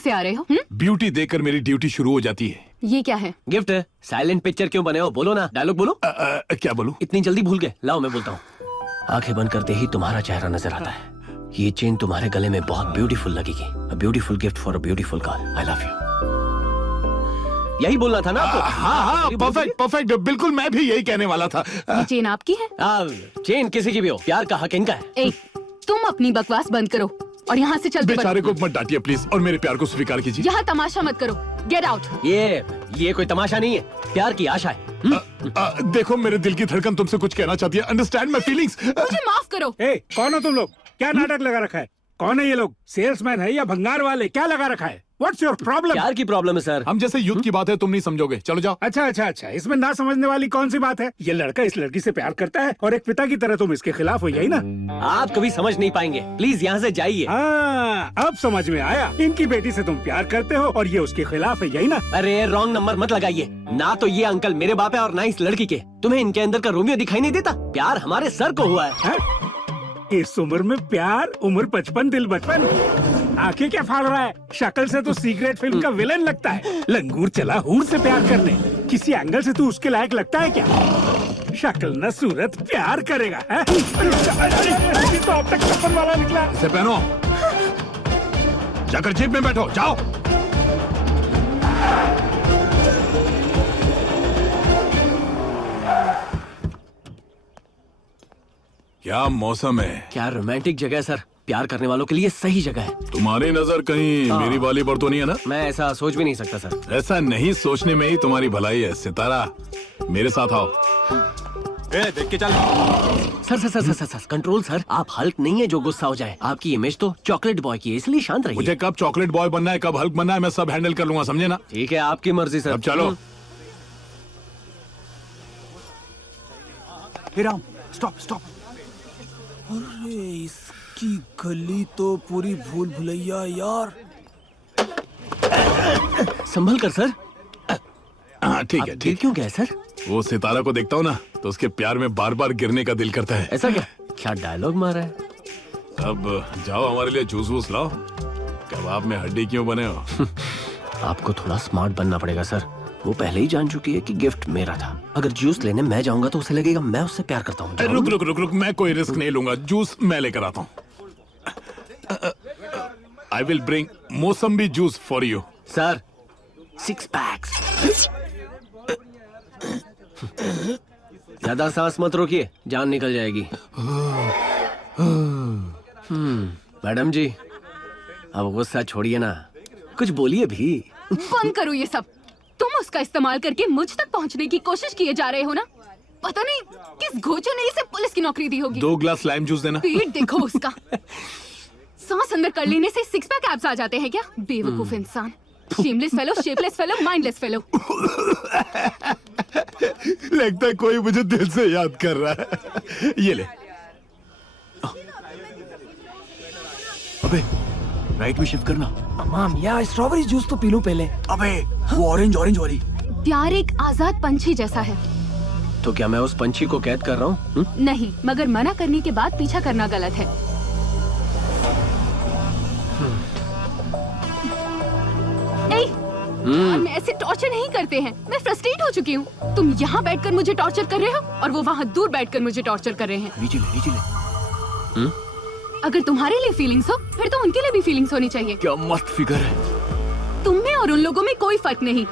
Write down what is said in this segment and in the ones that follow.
से आ रहे हो? ब्यूटी देखकर मेरी ड्यूटी शुरू हो जाती है। ये क्या है? गिफ्ट है। साइलेंट पिक्चर क्यों बने हो? बोलो ना, डायलॉग बोलो। क्या बोलूं? इतनी जल्दी भूल गए? लाओ मैं बोलता हूँ। आंखें बंद करते ही तुम्हारा चेहरा नजर आता है। ये चेन तुम्हारे गले में बहुत ब्यूटीफुल लगेगी। A beautiful gift for a beautiful girl. I love you. यही बोलना था ना आपको? हाँ, परफेक्ट परफेक्ट, बिल्कुल मैं भी यही कहने वाला था। ये चेन आपकी है? चेन किसी की भी हो, प्यार का हक इनका है। ए, तुम अपनी बकवास बंद करो और यहाँ से चलते बेचारे को मत डांटिए प्लीज, और मेरे प्यार को स्वीकार कीजिए। यहाँ तमाशा मत करो। Get out. ये कोई तमाशा नहीं है, प्यार की आशा है। देखो, मेरे दिल की धड़कन तुमसे कुछ कहना चाहती है। Understand my feelings. मुझे माफ करो। कौन हो तुम लोग? क्या नाटक लगा रखा है? कौन है ये लोग? सेल्समैन है या भंगार वाले? क्या लगा रखा है? What's your problem? प्यार की प्रॉब्लम है सर। हम जैसे युद्ध की बात है, तुम नहीं समझोगे। चलो जाओ। अच्छा, इसमें ना समझने वाली कौन सी बात है? ये लड़का इस लड़की से प्यार करता है और एक पिता की तरह तुम इसके खिलाफ हो, यही ना? आप कभी समझ नहीं पाएंगे, प्लीज यहाँ से जाइए। अब समझ में आया। इनकी बेटी से तुम प्यार करते हो और ये उसके खिलाफ है, यही ना? अरे रॉन्ग नंबर मत लगाइए। ना तो ये अंकल मेरे बाप है और ना इस लड़की के। तुम्हें इनके अंदर का रोमियो दिखाई नहीं देता? प्यार हमारे सर को हुआ है। इस उम्र में प्यार? उम्र 55 दिल बचपन। आंखें क्या फाड़ रहा है? शक्ल से तो सीक्रेट फिल्म का विलन लगता है। लंगूर चला हूर से प्यार करने। किसी एंगल से तू उसके लायक लगता है क्या? शक्ल न सूरत, प्यार करेगा है? तो अब तक चप्पल वाला निकला। इसे पहनो, जाकर जीप में बैठो, जाओ। क्या मौसम है? क्या रोमांटिक जगह है सर। प्यार करने वालों के लिए सही जगह है। तुम्हारी नजर कहीं मेरी वाली पर तो नहीं है ना? मैं ऐसा सोच भी नहीं सकता सर। ऐसा नहीं सोचने में ही तुम्हारी भलाई है। सितारा, मेरे साथ आओ। देख के चल। Sir control sir. आप हल्क नहीं है जो गुस्सा हो जाए। आपकी इमेज तो चॉकलेट बॉय की है, इसलिए शांत रहिए। मुझे कब चॉकलेट बॉय बनना है, कब हल्क बनना है, मैं सब हैंडल कर लूंगा, समझे ना? ठीक है, आपकी मर्जी सर। अब चलो। हे राम, स्टॉप। अरे इसकी गली तो पूरी भूल भुलैया यार। संभल कर सर। हाँ ठीक है, ठीक। क्यों गए सर? वो सितारा को देखता हूँ ना, तो उसके प्यार में बार बार गिरने का दिल करता है। ऐसा क्या डायलॉग मारा है? अब जाओ, हमारे लिए जूस वूस लाओ। कबाब में हड्डी क्यों बने हो? आपको थोड़ा स्मार्ट बनना पड़ेगा सर। वो पहले ही जान चुकी है कि गिफ्ट मेरा था। अगर जूस लेने मैं जाऊंगा तो उसे लगेगा मैं उससे प्यार करता हूँ। रुक, मैं कोई रिस्क नहीं लूंगा। जूस मैं लेकर आता हूँ। I will bring mosambi juice for you. Sir 6 PACS. ज्यादा सांस मत रोकिए, जान निकल जाएगी। मैडम जी, अब गुस्सा छोड़िए ना, कुछ बोलिए भी। बंद करो ये सब। तुम उसका इस्तेमाल करके मुझ तक पहुंचने की कोशिश किए जा रहे हो ना? पता नहीं किस घोचू ने इसे पुलिस की नौकरी दी होगी। 2 ग्लास लाइम जूस देना। पेट देखो उसका। सांस अंदर कर लेने से 6 पैक एब्स आ जाते हैं क्या? बेवकूफ इंसान। Shameless fellow, shapeless fellow, mindless fellow. लगता है कोई मुझे दिल से याद कर रहा है। ये ले। अबे राइट में शिफ्ट करना। माम, यार स्ट्रॉबेरी जूस तो पी लूं पहले। अबे वो ऑरेंज वाली। प्यार एक आजाद पंछी जैसा है। तो क्या मैं उस पंछी को कैद कर रहा हूँ? नहीं, मगर मना करने के बाद पीछा करना गलत है। मैं ऐसे टॉर्चर नहीं करते हैं। मैं फ्रस्ट्रेट हो चुकी हूँ। तुम यहाँ बैठकर मुझे टॉर्चर कर रहे हो और वो वहाँ दूर बैठकर मुझे टॉर्चर कर रहे हैं। नीचे। अगर तुम्हारे लिए फीलिंग्स हो, फिर तो उनके लिए भी फीलिंग्स होनी चाहिए। क्या मस्त फिगर है। तुम में और उन लोगों में कोई फर्क नहीं।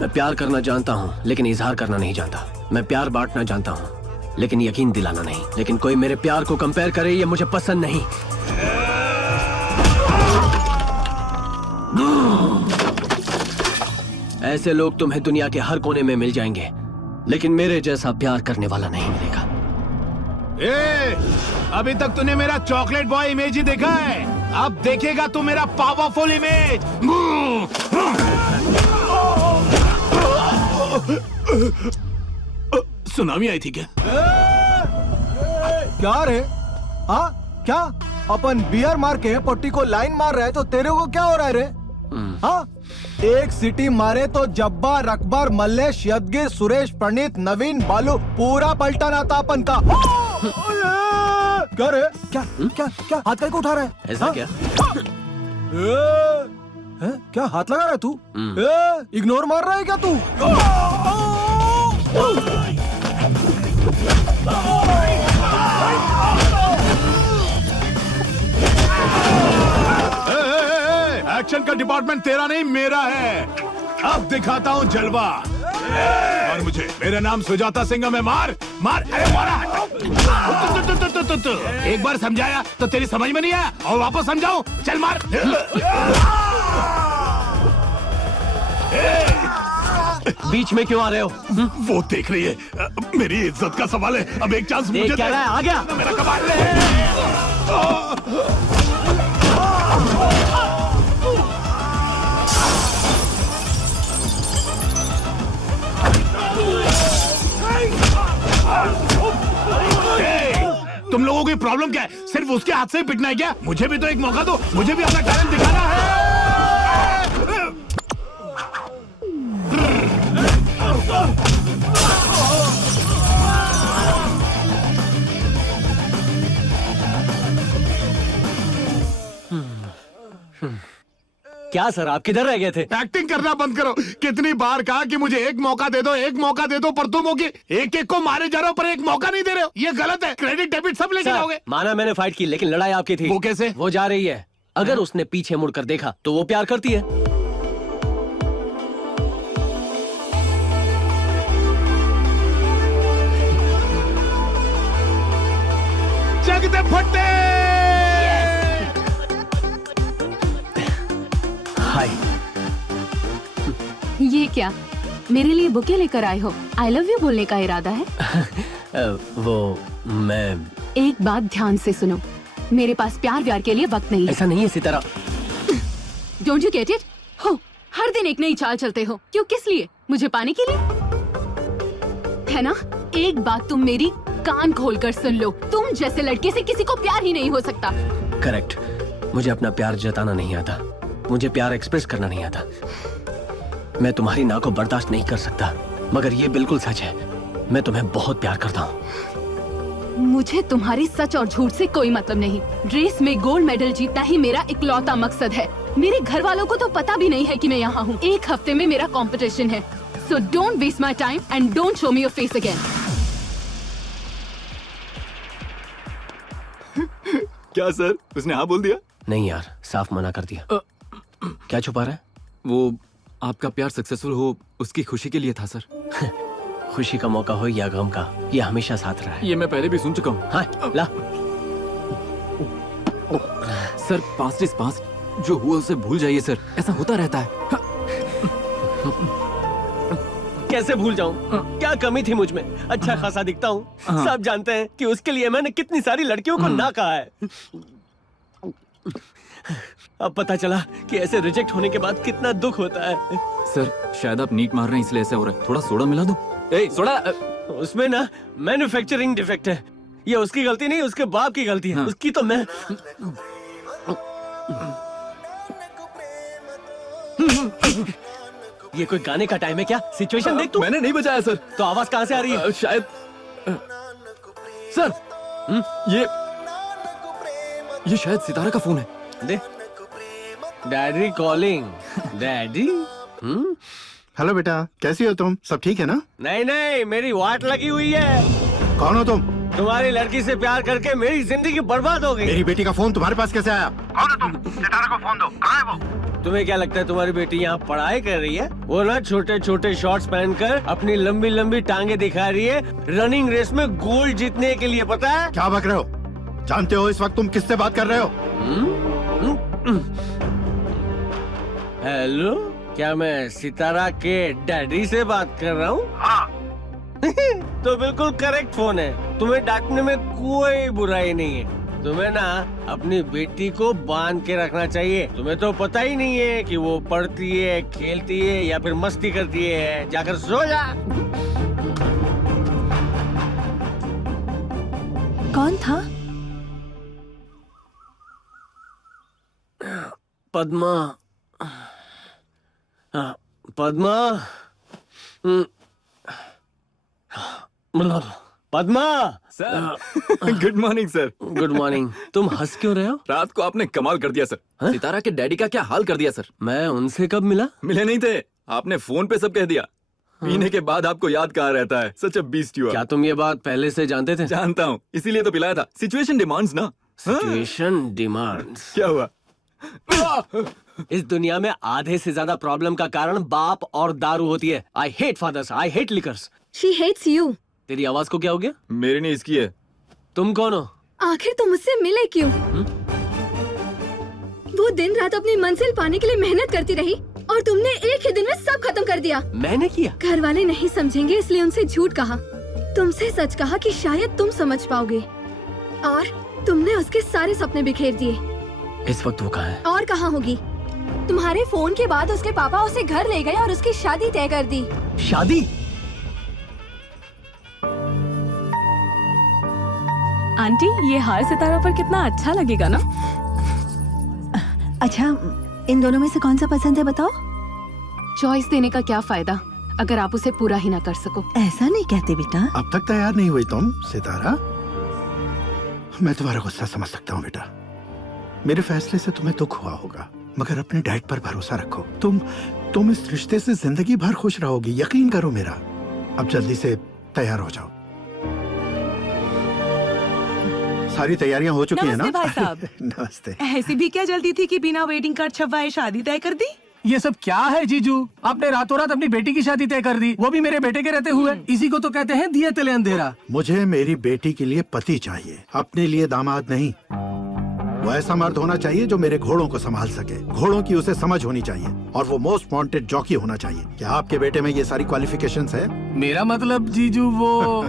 मैं प्यार करना जानता हूँ लेकिन इजहार करना नहीं जानता। मैं प्यार बांटना जानता हूँ लेकिन यकीन दिलाना नहीं। लेकिन कोई मेरे प्यार को कंपेयर करे, ये मुझे पसंद नहीं। ऐसे लोग तुम्हें दुनिया के हर कोने में मिल जाएंगे, लेकिन मेरे जैसा प्यार करने वाला नहीं मिलेगा। अभी तक तूने मेरा चॉकलेट बॉय इमेज ही देखा है, अब देखेगा तू मेरा पावरफुल इमेज। सुनामी आई थी क्या? क्या रे? हाँ क्या? अपन बियर मार के पट्टी को लाइन मार रहा है तो तेरे को क्या हो रहा है रे? हाँ एक सिटी मारे तो जब्बार, अकबर, मल्लेश, यदगिर, सुरेश, प्रणीत, नवीन, बालू, पूरा पलटन आता अपन का। क्या रे? क्या क्या क्या हाथ को उठा रहा है? ऐसा हाँ? क्या? क्या हाथ लगा रहा है तू? इग्नोर मार रहा है क्या तू? एक्शन का डिपार्टमेंट तेरा नहीं मेरा है। अब दिखाता हूँ जलवा। और मुझे, मेरा नाम सुजाता सिंह है। मैं मार मार, अरे मारा। एक बार समझाया तो तेरी समझ में नहीं आया, और वापस समझाऊं? चल मार। बीच में क्यों आ रहे हो? वो देख रही है, मेरी इज्जत का सवाल है। अब एक चांस मुझे क्या रहा है? आ गया मेरा कबाड़ ले। तुम लोगों की प्रॉब्लम क्या है? सिर्फ उसके हाथ से ही पिटना है क्या? मुझे भी तो एक मौका दो, मुझे भी अपना टैलेंट दिखाना है। क्या सर, आप किधर रह गए थे? एक्टिंग करना बंद करो। कितनी बार कहा कि मुझे एक मौका दे दो, एक मौका दे दो, पर तुम हो कि एक एक को मारे जा रहे हो पर एक मौका नहीं दे रहे हो। ये गलत है। क्रेडिट डेबिट सब लेके जाओगे। माना मैंने फाइट की, लेकिन लड़ाई आपकी थी। वो कैसे? वो जा रही है। अगर उसने पीछे मुड़कर देखा तो वो प्यार करती है। जगते फटते। हाय। ये क्या, मेरे लिए बुके लेकर आए हो? आई लव यू बोलने का इरादा है? वो मैं एक बात ध्यान से सुनो, मेरे पास प्यार व्यार के लिए वक्त नहीं है। ऐसा नहीं है Sitara. Don't you get it? हो, हर दिन एक नई चाल चलते हो। क्यों, किस लिए? मुझे पाने के लिए है ना? एक बात तुम मेरी कान खोलकर सुन लो, तुम जैसे लड़के से किसी को प्यार ही नहीं हो सकता। करेक्ट। मुझे अपना प्यार जताना नहीं आता, मुझे प्यार एक्सप्रेस करना नहीं आता। मैं तुम्हारी ना को बर्दाश्त नहीं कर सकता, मगर ये बिल्कुल सच है। मैं तुम्हें बहुत प्यार करता हूँ। मुझे तुम्हारी सच और झूठ से कोई मतलब नहीं। रेस में गोल्ड मेडल जीतना ही मेरा इकलौता मकसद है। मेरे घर वालों को तो पता भी नहीं है कि मैं यहाँ हूँ। एक हफ्ते में मेरा कंपटीशन है। So don't waste my time and don't show me your face again. क्या सर, उसने हाँ बोल दिया? नहीं यार, साफ मना कर दिया। क्या छुपा रहा है? वो आपका प्यार सक्सेसफुल हो उसकी खुशी के लिए था सर। खुशी का मौका हो या गम का, ये हमेशा साथ रहा है। ये मैं पहले भी सुन चुका हूँ। हाँ, ला। सर पास्ट इज पास्ट, जो हुआ उसे भूल जाइए सर, ऐसा होता रहता है। कैसे भूल जाऊं? क्या कमी थी मुझ में? अच्छा खासा दिखता हूँ। सब जानते हैं कि उसके लिए मैंने कितनी सारी लड़कियों को ना कहा है। अब पता चला कि ऐसे रिजेक्ट होने के बाद कितना दुख होता है। सर शायद आप नीट मार रहे हैं इसलिए ऐसा हो रहा है। थोड़ा सोडा मिला दो। ए सोडा। उसमें ना मैन्युफैक्चरिंग डिफेक्ट है। ये उसकी गलती नहीं, उसके बाप की गलती है। हाँ। उसकी तो मैं ये कोई गाने का टाइम है क्या? सिचुएशन देख तू। मैंने नहीं बजाया सर। तो आवाज कहाँ से आ रही है? शायद सर ये शायद सितारा का फोन है। दे। Daddy calling. डैडी? हेलो बेटा, कैसी हो तुम? सब ठीक है ना? नहीं नहीं, मेरी वाट लगी हुई है। कौन हो तुम? तुम्हारी लड़की से प्यार करके मेरी जिंदगी बर्बाद हो गई। मेरी बेटी का फोन तुम्हारे पास कैसे आया? कौन हो तुम? सितारा को फोन दो। कहाँ है वो? तुम्हें क्या लगता है तुम्हारी बेटी यहाँ पढ़ाई कर रही है? वो ना छोटे छोटे शॉर्ट्स पहनकर अपनी लंबी लंबी टांगे दिखा रही है रनिंग रेस में गोल्ड जीतने के लिए, पता है? क्या बक रहे हो? जानते हो इस वक्त तुम किससे बात कर रहे हो? हेलो, क्या मैं सितारा के डैडी से बात कर रहा हूँ? हाँ। तो बिल्कुल करेक्ट फोन है। तुम्हें डांटने में कोई बुराई नहीं है। तुम्हें ना अपनी बेटी को बांध के रखना चाहिए। तुम्हें तो पता ही नहीं है कि वो पढ़ती है, खेलती है या फिर मस्ती करती है। जाकर सो जा। कौन था? Padma. Padma, Padma. Sir good morning sir. Good morning. तुम हंस क्यों रहे हो? रात को आपने कमाल कर दिया सर। सितारा के डैडी का क्या हाल कर दिया सर। मैं उनसे कब मिला? मिले नहीं थे, आपने फोन पे सब कह दिया। पीने के बाद आपको याद कहाँ रहता है। सच अ बीस्ट यू आर। क्या तुम ये बात पहले से जानते थे? जानता हूँ, इसीलिए तो पिलाया था। सिचुएशन डिमांड्स ना। Situation demands. क्या हुआ? इस दुनिया में आधे से ज्यादा प्रॉब्लम का कारण बाप और दारू होती है। I hate fathers, I hate liquors. She hates you. तेरी आवाज को क्या हो गया? मेरी नहीं इसकी है। तुम कौन हो? आखिर तुम मुझसे मिले क्यों? वो दिन रात अपनी मंजिल पाने के लिए मेहनत करती रही और तुमने एक ही दिन में सब खत्म कर दिया। मैंने किया? घर वाले नहीं समझेंगे इसलिए उनसे झूठ कहा। तुमसे सच कहा कि शायद तुम समझ पाओगे और तुमने उसके सारे सपने बिखेर दिए। इस वक्त वो कहाँ है? और कहाँ होगी? तुम्हारे फोन के बाद उसके पापा उसे घर ले गए और उसकी शादी तय कर दी। शादी? आंटी, ये हार सितारा पर कितना अच्छा लगेगा ना? अच्छा, इन दोनों में से कौन सा पसंद है बताओ? चॉइस देने का क्या फायदा अगर आप उसे पूरा ही ना कर सको? ऐसा नहीं कहते बेटा। अब तक तैयार नहीं हुई तुम सितारा। मैं तुम्हारा गुस्सा समझ सकता हूँ बेटा। मेरे फैसले से तुम्हें दुख हुआ होगा, मगर अपने डैड पर भरोसा रखो। तुम इस रिश्ते से जिंदगी भर खुश रहोगी, यकीन करो मेरा। अब जल्दी से तैयार हो जाओ। सारी तैयारियां हो चुकी है ना? नमस्ते भाई साहब। नमस्ते। ऐसी भी क्या जल्दी थी कि बिना वेडिंग कार्ड छपवाए शादी तय कर दी? ये सब क्या है जीजू? आपने रातों रात अपनी बेटी की शादी तय कर दी, वो भी मेरे बेटे के रहते हुए। इसी को तो कहते हैं दिए तले अंधेरा। मुझे मेरी बेटी के लिए पति चाहिए, अपने लिए दामाद नहीं। वो ऐसा मर्द होना चाहिए जो मेरे घोड़ों को संभाल सके, घोड़ों की उसे समझ होनी चाहिए, और वो मोस्ट वांटेड जॉकी होना चाहिए। क्या आपके बेटे में ये सारी क्वालिफिकेशंस है? मेरा मतलब जीजू वो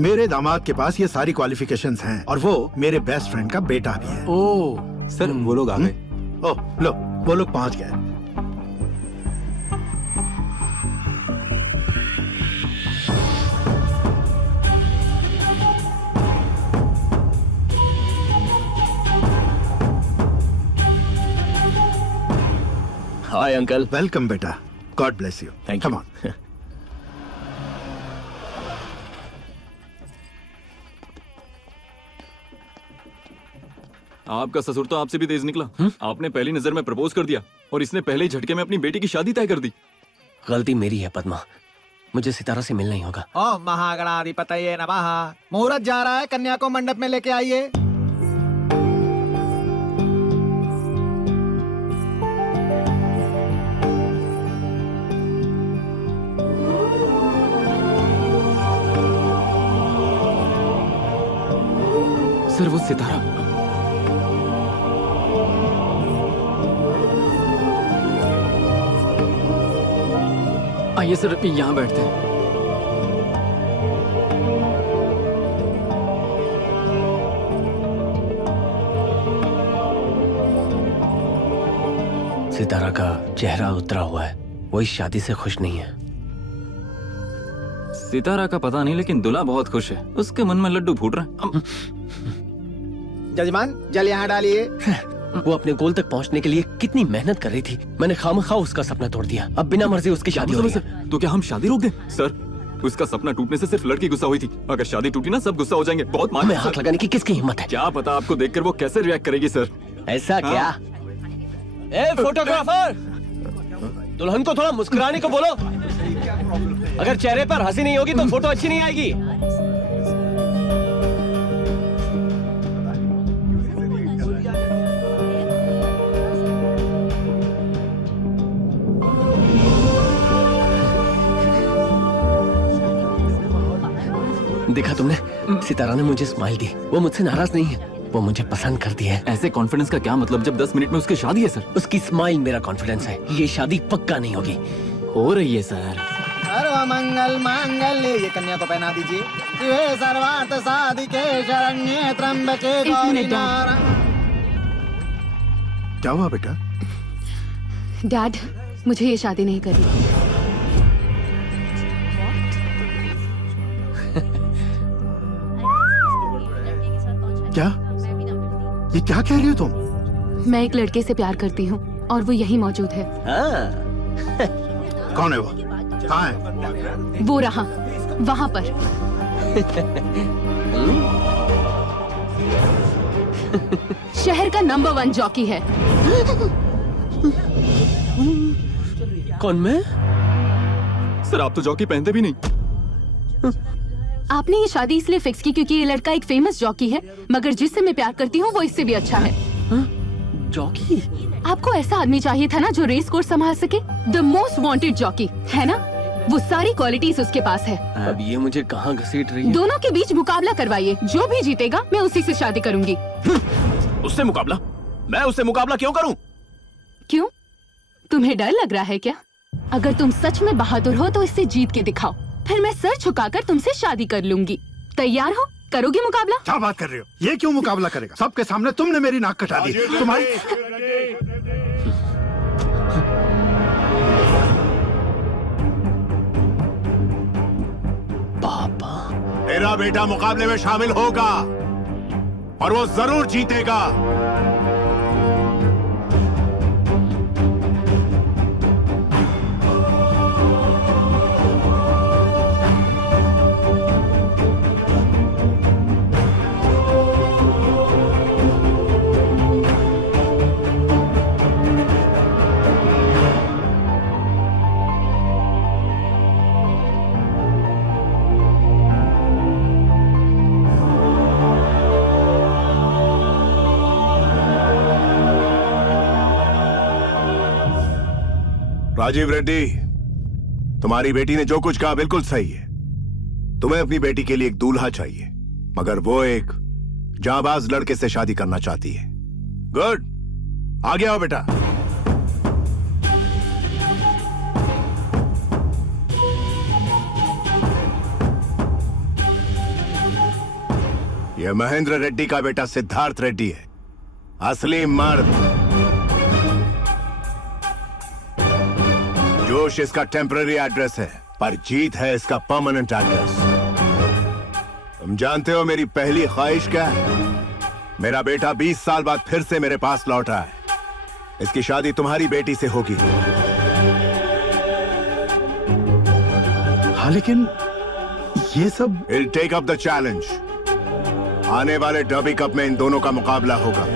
मेरे दामाद के पास ये सारी क्वालिफिकेशंस हैं, और वो मेरे बेस्ट फ्रेंड का बेटा भी है। ओ सर वो लोग आ गए। ओह लो, वो लोग पहुंच गए। Hi uncle. वेलकम बेटा, God bless you. Thank you. Come on. आपका ससुर तो आपसे भी तेज निकला। आपने पहली नजर में प्रपोज कर दिया और इसने पहले ही झटके में अपनी बेटी की शादी तय कर दी। गलती मेरी है पद्मा, मुझे सितारा से मिलना ही होगा। ओम महागणाधिपतये नमः। मुहूर्त जा रहा है, कन्या को मंडप में लेके आइए। सर वो सितारा। आइए सर, यहाँ बैठते हैं। सितारा का चेहरा उतरा हुआ है, वो इस शादी से खुश नहीं है। सितारा का पता नहीं, लेकिन दूल्हा बहुत खुश है। उसके मन में लड्डू फूट रहे हैं। जजमान, जल यहाँ डालिए। वो अपने गोल तक पहुंचने के लिए कितनी मेहनत कर रही थी। मैंने खामखा उसका सपना तोड़ दिया। अब बिना मर्जी उसकी शादी हो रही है। सर, तो क्या हम शादी रोक दें? सर, उसका सपना टूटने से सिर्फ लड़की गुस्सा हुई थी। अगर शादी टूटी ना, सब गुस्सा हो जाएंगे। बहुत हमें हाथ लगाने की किसकी हिम्मत है? क्या पता आपको देखकर वो कैसे रिएक्ट करेगी सर। ऐसा क्या? ए फोटोग्राफर, दुल्हन को थोड़ा मुस्कुराने को बोलो। अगर चेहरे पर हंसी नहीं होगी तो फोटो अच्छी नहीं आएगी। देखा तुमने, सितारा ने मुझे स्माइल दी। वो मुझसे नाराज नहीं है, वो मुझे पसंद करती है। ऐसे कॉन्फिडेंस का क्या मतलब जब 10 मिनट में उसकी शादी है सर? उसकी स्माइल मेरा कॉन्फिडेंस है। ये शादी पक्का नहीं होगी। हो रही है सर। सर्वमंगल मांगल्ये, ये कन्या को पहना दीजिए। शिवे सर्वार्थ साधिके शरण्ये त्र्यंबके गौरी नारायणी। क्या हुआ बेटा? डैड, मुझे ये शादी नहीं करनी। क्या? ये क्या कह रही हो तुम? मैं एक लड़के से प्यार करती हूँ और वो यही मौजूद है। हाँ। कौन है वो? कहाँ है? वो रहा वहाँ पर। शहर का नंबर 1 जॉकी है। कौन मैं? सर आप तो जॉकी पहनते भी नहीं। आपने ये शादी इसलिए फिक्स की क्योंकि ये लड़का एक फेमस जॉकी है, मगर जिससे मैं प्यार करती हूँ वो इससे भी अच्छा है। जॉकी? आपको ऐसा आदमी चाहिए था ना जो रेस कोर्स संभाल सके। द मोस्ट वांटेड जॉकी है ना, वो सारी क्वालिटीज उसके पास है। अब ये मुझे कहाँ घसीट रही है? दोनों के बीच मुकाबला करवाइए, जो भी जीतेगा मैं उसी से शादी करूंगी। उससे मुकाबला? मैं उससे मुकाबला क्यों करूं? क्यों, तुम्हें डर लग रहा है क्या? अगर तुम सच में बहादुर हो तो इससे जीत के दिखाओ, फिर मैं सर झुकाकर तुमसे शादी कर लूंगी। तैयार हो? करोगी मुकाबला? क्या बात कर रहे हो? ये क्यों मुकाबला करेगा? सबके सामने तुमने मेरी नाक कटा दी। तुम्हारी पापा, मेरा बेटा मुकाबले में शामिल होगा और वो जरूर जीतेगा। राजीव रेड्डी, तुम्हारी बेटी ने जो कुछ कहा बिल्कुल सही है। तुम्हें अपनी बेटी के लिए एक दूल्हा चाहिए, मगर वो एक जांबाज लड़के से शादी करना चाहती है। गुड, आगे आओ बेटा। यह महेंद्र रेड्डी का बेटा सिद्धार्थ रेड्डी है, असली मर्द। जोश इसका टेम्पररी एड्रेस है, पर जीत है इसका परमानेंट एड्रेस। तुम जानते हो मेरी पहली ख्वाहिश क्या है? मेरा बेटा 20 साल बाद फिर से मेरे पास लौटा है। इसकी शादी तुम्हारी बेटी से होगी। हाँ, लेकिन ये सब He'll take up the challenge। आने वाले डर्बी कप में इन दोनों का मुकाबला होगा।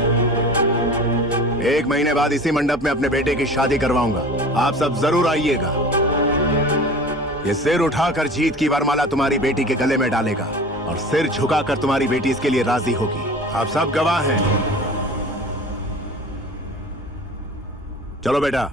1 महीने बाद इसी मंडप में अपने बेटे की शादी करवाऊंगा। आप सब जरूर आइएगा। ये सिर उठाकर जीत की वरमाला तुम्हारी बेटी के गले में डालेगा और सिर झुकाकर तुम्हारी बेटी इसके लिए राजी होगी। आप सब गवाह हैं। चलो बेटा।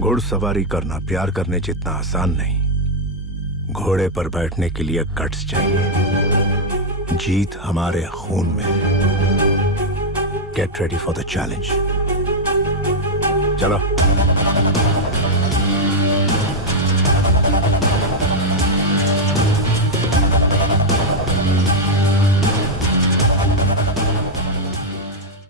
घुड़सवारी करना प्यार करने जितना आसान नहीं। घोड़े पर बैठने के लिए गट्स चाहिए। जीत हमारे खून में। Get ready for the challenge. चलो।